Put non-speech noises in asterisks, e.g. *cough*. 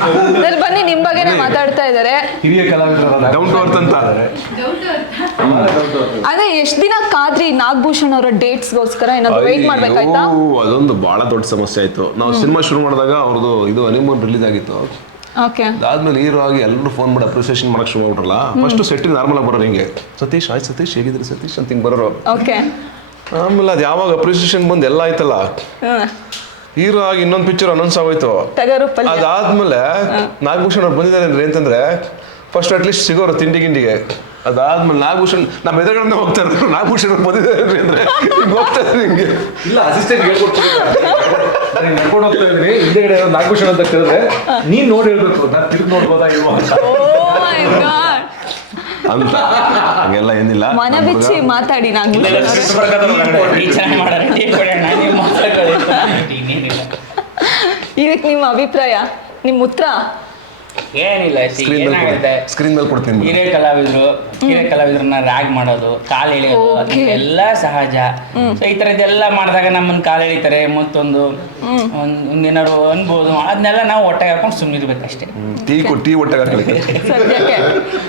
*laughs* Sir ಬನ್ನಿ ನಿಮ್ ಬಗ್ಗೆನೇ ಮಾತಾಡ್ತಾ ಇದ್ದಾರೆ. ಹಿರಿಯ ಕಲಾವಿದರ ಡೌನ್ ಟು ಅರ್ತ್ ಅಂತ ಅದೇ ಎಷ್ಟ್ ದಿನ ಕಾದ್ರಿ ನಾಗಭೂಷಣ್ ಅವರ ಡೇಟ್ಸ್ಗೋಸ್ಕರ ಏನಾದ್ರು ವೇಟ್ ಮಾಡ್ಬೇಕಾಯ್ತಾ? ಅಯ್ಯೋ, ಅದೊಂದು ಬಹಳ ದೊಡ್ಡ ಸಮಸ್ಯೆ ಆಯ್ತು. ನಾವು ಸಿನಿಮಾ ಶುರು ಮಾಡಿದಾಗ ಅವ್ರದ್ದು ಇದು ಹನಿಮೂನ್ ರಿಲೀಸ್ ಆಗಿತ್ತು. ಓಕೆ. ಅದಾದ್ಮೇಲೆ ಹೀರೋ ಆಗಿ ಎಲ್ಲರೂ ಫೋನ್ ಮಾಡಿ ಅಪ್ರಿಸಿಯೇಷನ್ ಮಾಡಕ್ ಶುರು ಮಾಡ್ರಲ್ಲ ಫಸ್ಟ್ ಸೆಟ್ ನಾರ್ಮಲ್ ಆಗಿ ಬರೋರು ಹಿಂಗೆ? ಸತೀಶ್ ಆಯ್ತು ಸತೀಶ್ ಹೇಗಿದ್ರಿ ಸತೀಶ್? ಅಂತ ಹಿಂಗೆ ಬರೋರು. ಓಕೆ. ಆಮೇಲೆ ಅದು ಯಾವಾಗ ಅಪ್ರಿಸಿಯೇಷನ್ ಬಂದು ಎಲ್ಲ ಆಯ್ತಲ್ಲ? ಹೀರೋ ಆಗಿ ಇನ್ನೊಂದು ಪಿಕ್ಚರ್ ಅನೌನ್ಸ್ ಆಗೋಯ್ತು. ಟಗರು ಪಲ್ಯ. ಅದಾದ್ಮೇಲೆ ನಾಗಭೂಷಣ್ ಅವ್ರು ಬಂದಿದ್ದಾರೆ ಅಂದ್ರೆ ಅಂತಂದ್ರೆ ಫಸ್ಟ್ ಅಟ್ಲೀಸ್ಟ್ ಸಿಗೋರು ತಿಂಡಿ ಗಿಂಡಿಗೆ. ಅದಾದ್ಮೇಲೆ ನಾಗಭೂಷಣ್ ನಮ್ಮ ಎದುರುಗಡೆ ಹೋಗ್ತಾ ಇದ್ರು ನಾಗಭೂಷಣ್ ಅವ್ರು ಬಂದಿದ್ದಾರೆ ಅಂದ್ರೆ ಹಿಂಗೆ ಹೋಗ್ತಾ ಇದ್ರು ಹಿಂಗೆ. ಇಲ್ಲ ಅಸಿಸ್ಟೆಂಟ್ ಹೇಳ್ಕೊಡ್ತೀನಿ. ಹೋಗ್ತಾ ಇದ್ದೀನಿ. ಹಿಂದೆಗಡೆ ನಾಗಭೂಷಣ್ ಅಂತ ಕೇಳಿದ್ರೆ ನೀನ್ ನೋಡಿ ಹೇಳ್ಬೇಕು ನಾನು ತಿರುಗಿ ನೋಡ್ಬೋದಾ ಇಲ್ವಾ ಓ ಮೈ ಗಾಡ್. ಅಂತ. ಹಂಗೆಲ್ಲ ಏನಿಲ್ಲ. ಮನ ಬಿಚ್ಚಿ ಮಾತಾಡಿ ನಾಗಭೂಷಣ್ ಅವರೇ ಚೆನ್ನಾಗಿ ಮಾಡೋಣ ಟೀ ಕೊಡೋಣ ನೀವು ಮಾತಾಡ್ಕೊಳ್ಳಿ ಇನ್ನೇನಿಲ್ಲ ಇದಕ್ಕೆ ನಿಮ್ಮ ಅಭಿಪ್ರಾಯ? ನಿಮ್ಮ ಉತ್ತರ? ಏನಿಲ್ಲ see, ಸ್ಕ್ರೀನ್ ಮೇಲೆ ಏನಾಗುತ್ತೆ ಸ್ಕ್ರೀನ್ ಮೇಲೆ ಕೊಡ್ತೀನಿ ಹಿರಿಯ ಕಲಾವಿದರು ಹಿರಿಯ ಕಲಾವಿದ್ರನ್ನ ರ್ಯಾಗ್ ಮಾಡೋದು ಕಾಲು ಎಳೆಯೋದು Okay. ಅದೆಲ್ಲ ಸಹಜ. ಸೊ ಈ ತರದ್ದೆಲ್ಲ ಮಾಡಿದಾಗ ನಮ್ಮನ್ನ ಕಾಲು ಎಳಿತಾರೆ ಮತ್ತೊಂದು ಒಂದ್ ಒಂದೇನಾದ್ರು ಅನ್ಬೋದು. ಅದನ್ನೆಲ್ಲ ನಾವು ಒಟ್ಟಾಗಿ ಹಾಕೊಂಡು ಸುಮ್ಮನಿರ್ಬೇಕಷ್ಟೇ ಟೀ ಕೊಟ್ಟು ಟೀ ಹೊಟ್ಟೆಗೆ ಹಾಕಲಿಕ್ಕೆ. ಸದ್ಯಕ್ಕೆ.